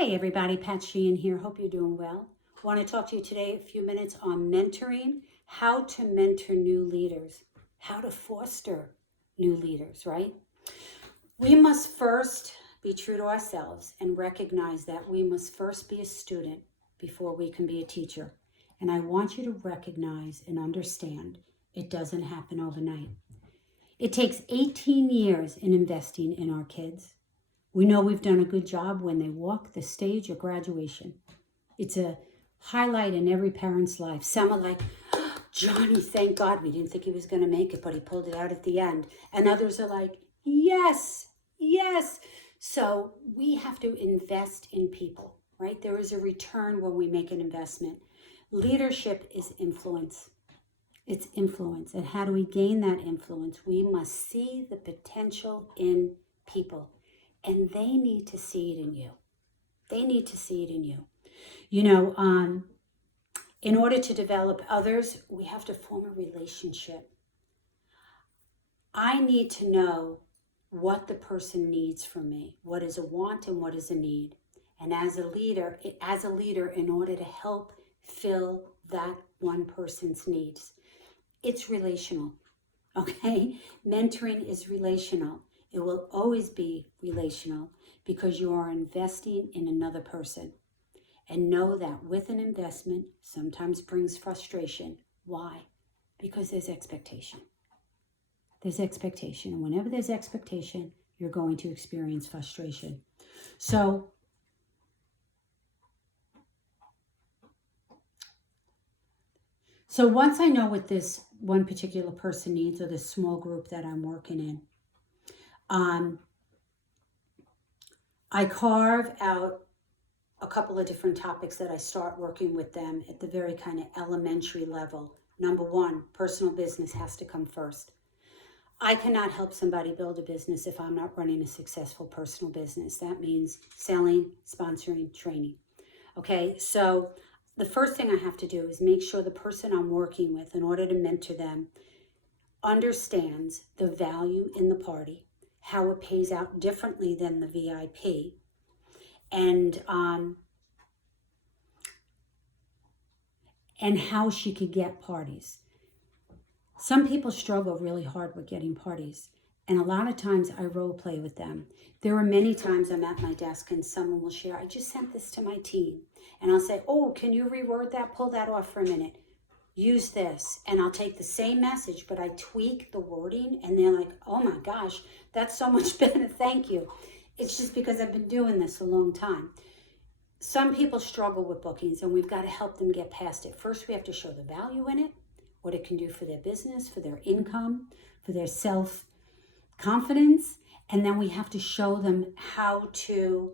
Hey everybody, Pat Sheehan here. Hope you're doing well. Want to talk to you today a few minutes on mentoring, how to mentor new leaders, how to foster new leaders, right? We must first be true to ourselves and recognize that we must first be a student before we can be a teacher. And I want you to recognize and understand it doesn't happen overnight. It takes 18 years in investing in our kids. We know we've done a good job when they walk the stage of graduation. It's a highlight in every parent's life. Some are like, Johnny, thank God, we didn't think he was going to make it, but he pulled it out at the end. And others are like, yes, yes. So we have to invest in people, right? There is a return when we make an investment. Leadership is influence. It's influence. And how do we gain that influence? We must see the potential in people. And they need to see it in you. They need to see it in you. You know, in order to develop others, we have to form a relationship. I need to know what the person needs from me, what is a want and what is a need. And as a leader, in order to help fill that one person's needs, it's relational, okay? Mentoring is relational. It will always be relational because you are investing in another person. And know that with an investment sometimes brings frustration. Why? Because there's expectation. There's expectation. And whenever there's expectation, you're going to experience frustration. So once I know what this one particular person needs or this small group that I'm working in, I carve out a couple of different topics that I start working with them at the very kind of elementary level. Number one, personal business has to come first. I cannot help somebody build a business if I'm not running a successful personal business. That means selling, sponsoring, training. Okay, so the first thing I have to do is make sure the person I'm working with, in order to mentor them, understands the value in the party, how it pays out differently than the VIP, and how she could get parties. Some people struggle really hard with getting parties, and a lot of times I role play with them. There are many times I'm at my desk and someone will share, I just sent this to my team, and I'll say, oh, can you reword that? Pull that off for a minute. Use this. And I'll take the same message, but I tweak the wording, and they're like, oh my gosh, that's so much better, thank you. It's just because I've been doing this a long time. Some people struggle with bookings, and we've got to help them get past it. First, we have to show the value in it, what it can do for their business, for their income, for their self-confidence, and then we have to show them how to,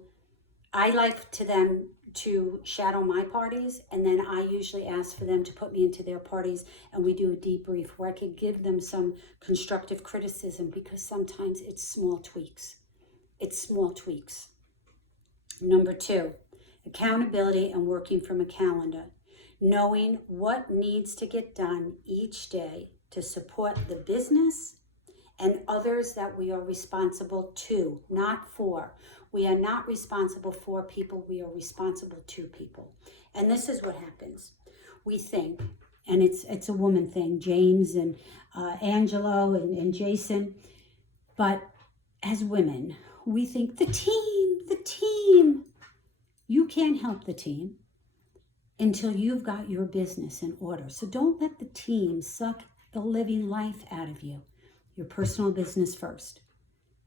I like to them to shadow my parties, and then I usually ask for them to put me into their parties, and we do a debrief where I could give them some constructive criticism, because sometimes it's small tweaks. It's small tweaks. Number two, accountability and working from a calendar. Knowing what needs to get done each day to support the business and others that we are responsible to, not for. We are not responsible for people, we are responsible to people. And this is what happens. We think, and it's a woman thing, James and Angelo and Jason, but as women, we think the team. You can't help the team until you've got your business in order. So don't let the team suck the living life out of you. Your personal business first.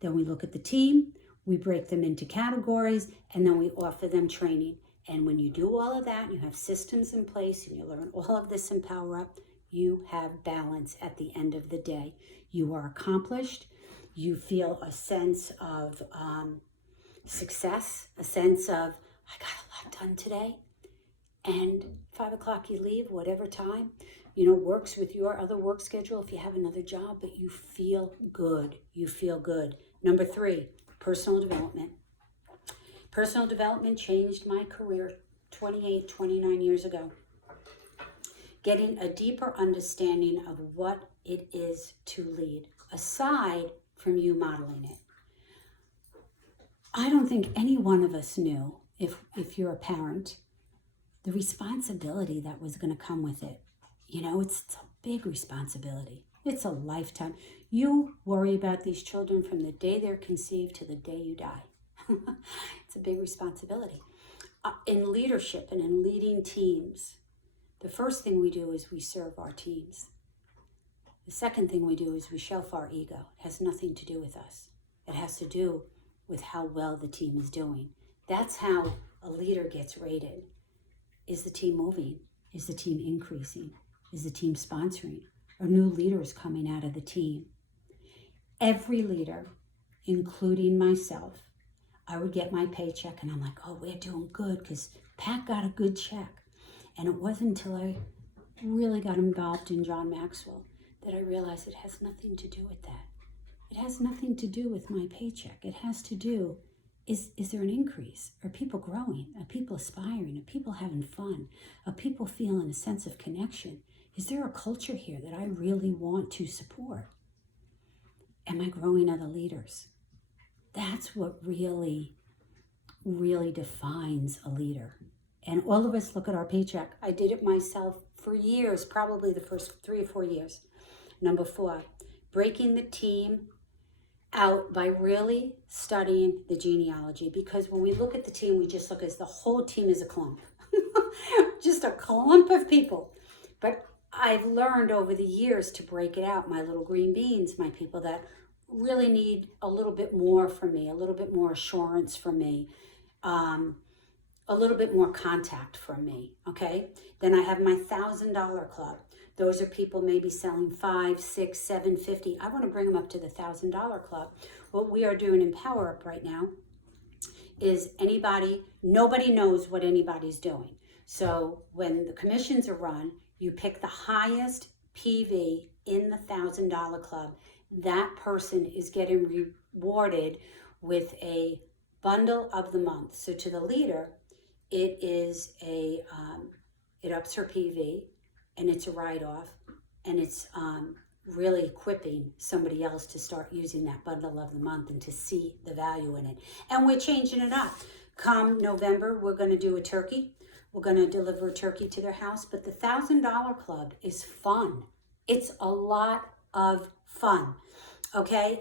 Then we look at the team, we break them into categories, and then we offer them training. And when you do all of that, you have systems in place, and you learn all of this in Power Up, you have balance at the end of the day. You are accomplished. You feel a sense of success, a sense of, I got a lot done today. And 5 o'clock you leave, whatever time, works with your other work schedule if you have another job, but you feel good. You feel good. Number three, personal development. Personal development changed my career 29 years ago. Getting a deeper understanding of what it is to lead, aside from you modeling it. I don't think any one of us knew if you're a parent, the responsibility that was going to come with it. You know, it's a big responsibility. It's a lifetime. You worry about these children from the day they're conceived to the day you die. It's a big responsibility. In leadership and in leading teams, the first thing we do is we serve our teams. The second thing we do is we shelf our ego. It has nothing to do with us. It has to do with how well the team is doing. That's how a leader gets rated. Is the team moving? Is the team increasing? Is the team sponsoring? Are new leaders coming out of the team? Every leader, including myself, I would get my paycheck and I'm like, oh, we're doing good because Pat got a good check. And it wasn't until I really got involved in John Maxwell that I realized it has nothing to do with that. It has nothing to do with my paycheck. It has to do, is there an increase? Are people growing? Are people aspiring? Are people having fun? Are people feeling a sense of connection? Is there a culture here that I really want to support? Am I growing other leaders? That's what really, really defines a leader. And all of us look at our paycheck. I did it myself for years, probably the first 3 or 4 years. Number 4, breaking the team out by really studying the genealogy. Because when we look at the team, we just look as the whole team is a clump. Just a clump of people. But I've learned over the years to break it out. My little green beans, my people that really need a little bit more from me, a little bit more assurance from me, a little bit more contact from me, okay? Then I have my $1,000 club. Those are people maybe selling $5, $6, $7, $50. I want to bring them up to the $1,000 club. What we are doing in Power Up right now is nobody knows what anybody's doing. So when the commissions are run, you pick the highest PV in the $1,000 club. That person is getting rewarded with a bundle of the month. So to the leader, it is it ups her PV, and it's a write-off, and it's really equipping somebody else to start using that bundle of the month and to see the value in it. And we're changing it up. Come November, we're going to do a turkey. We're going to deliver a turkey to their house, but the $1,000 club is fun. It's a lot of fun. Okay,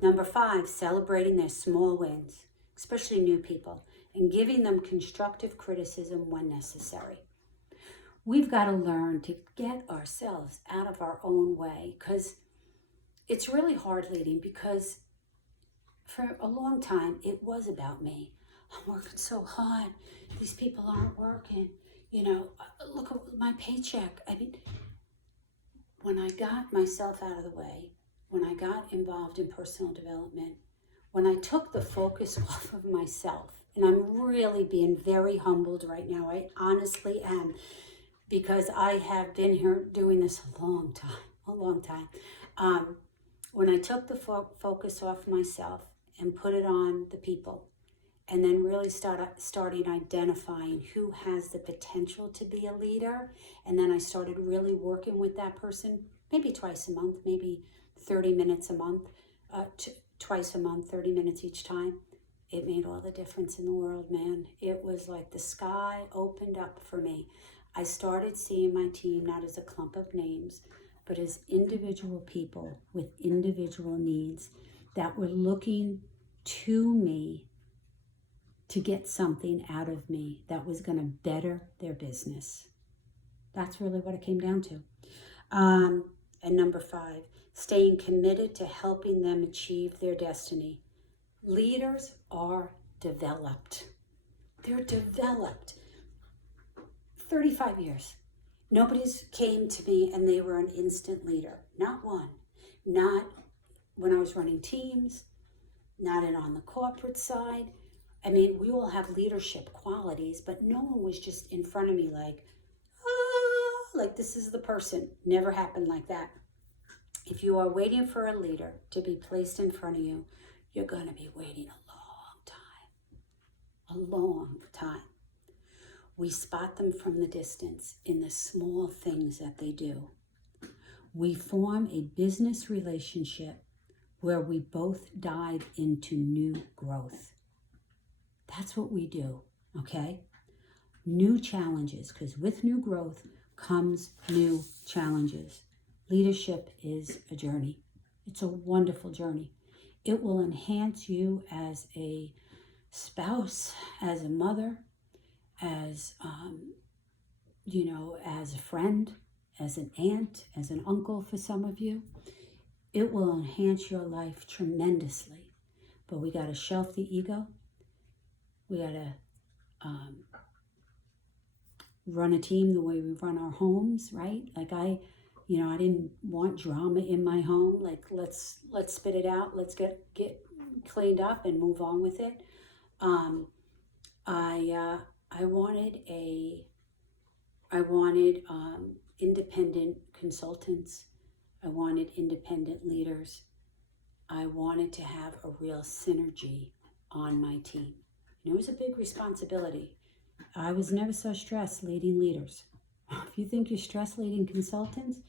number 5, celebrating their small wins, especially new people, and giving them constructive criticism when necessary. We've got to learn to get ourselves out of our own way, because it's really hard leading, because for a long time it was about me. I'm working so hard. These people aren't working. You know, look at my paycheck. I mean, when I got myself out of the way, when I got involved in personal development, when I took the focus off of myself, and I'm really being very humbled right now, I honestly am, because I have been here doing this a long time. When I took the focus off myself and put it on the people, and then really starting identifying who has the potential to be a leader, and then I started really working with that person, maybe twice a month, maybe 30 minutes a month, twice a month, 30 minutes each time. It made all the difference in the world, man. It was like the sky opened up for me. I started seeing my team not as a clump of names, but as individual people with individual needs that were looking to me to get something out of me that was going to better their business. That's really what it came down to. And number 5, staying committed to helping them achieve their destiny. Leaders are developed. They're developed. 35 years. Nobody's came to me and they were an instant leader. Not one. Not when I was running teams, not on the corporate side. I mean, we all have leadership qualities, but no one was just in front of me like this is the person. Never happened like that. If you are waiting for a leader to be placed in front of you, you're going to be waiting a long time. We spot them from the distance in the small things that they do. We form a business relationship where we both dive into new growth. That's what we do. okay? New challenges, because with new growth comes new challenges. Leadership is a journey. It's a wonderful journey. It will enhance you as a spouse, as a mother, as as a friend, as an aunt, as an uncle for some of you. It will enhance your life tremendously. But we got to shelf the ego. We got to run a team the way we run our homes, right? Like I didn't want drama in my home. Like let's spit it out. Let's get cleaned up and move on with it. I wanted independent consultants. I wanted independent leaders. I wanted to have a real synergy on my team. And it was a big responsibility. I was never so stressed leading leaders. If you think you're stressed leading consultants,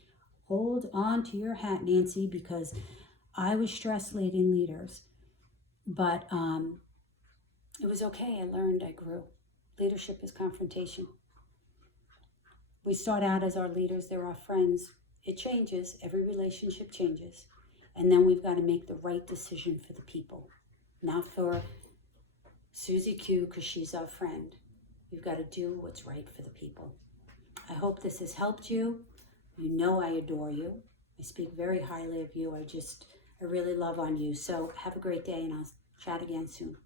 hold on to your hat, Nancy, because I was stressed leading leaders. But it was okay. I learned, I grew. Leadership is confrontation. We start out as our leaders, they're our friends. It changes, every relationship changes. And then we've got to make the right decision for the people. Not for Susie Q because she's our friend. We've got to do what's right for the people. I hope this has helped you. You know I adore you. I speak very highly of you. I really love on you. So have a great day and I'll chat again soon.